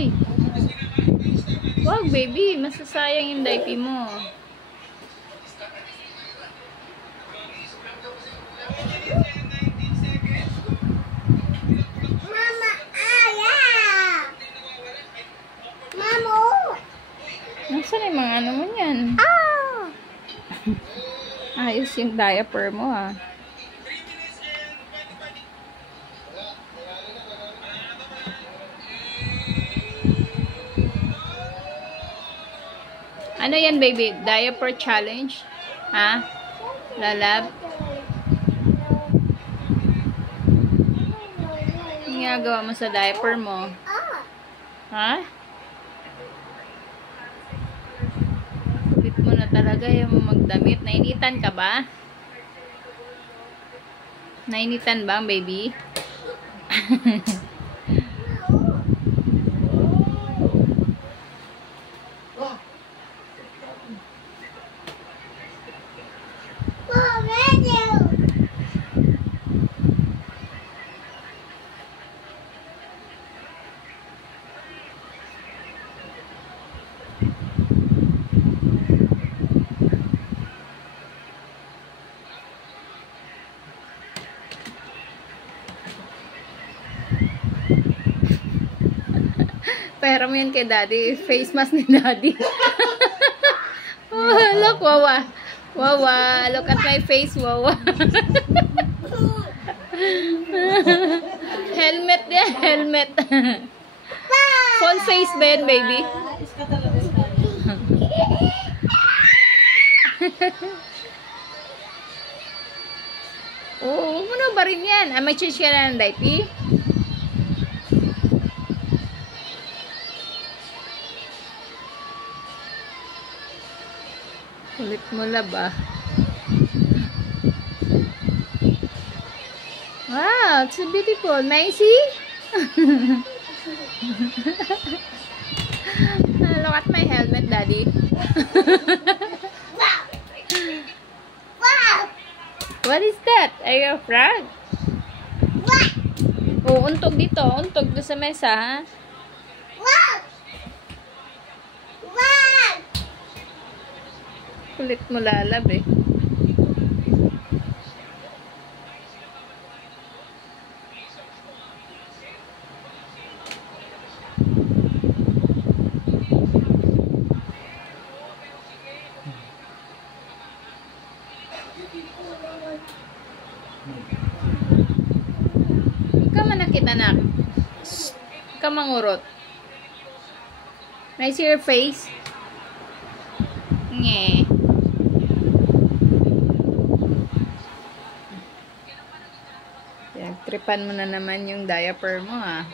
Uy. Wag, baby. Masasayang yung diaper mo. Mama, ayaw! Mamo! Nasaan yung mga ano mo yan? Ah! Ayos yung diaper mo, ah. Ano yan, baby? Diaper challenge? Ha? Lalab? Ano ginagawa mo sa diaper mo? Ah! Ha? Kulit mo na talaga yung magdamit. Nainitan ka ba? Nainitan ba, baby? Pera mo yan kay daddy. Face mask ni daddy. Oh, look, wawa. Wawa. Look at my face, wawa. Helmet yan, helmet. Full face ba yan, baby? Oh, huwag mo na ba rin yan? May change ka na ng diaper? Kulit mo laba. Wow, it's so beautiful. May I see? Look at my helmet, daddy. What is that? Are you a frog? Oh, untog dito. Untog doon sa mesa, ha? Kulit mo lalab, eh. Huwag ka manakit, anak. Huwag ka mangurot. Can I see your face? Nge. Tripan mo na naman yung diaper mo, ah.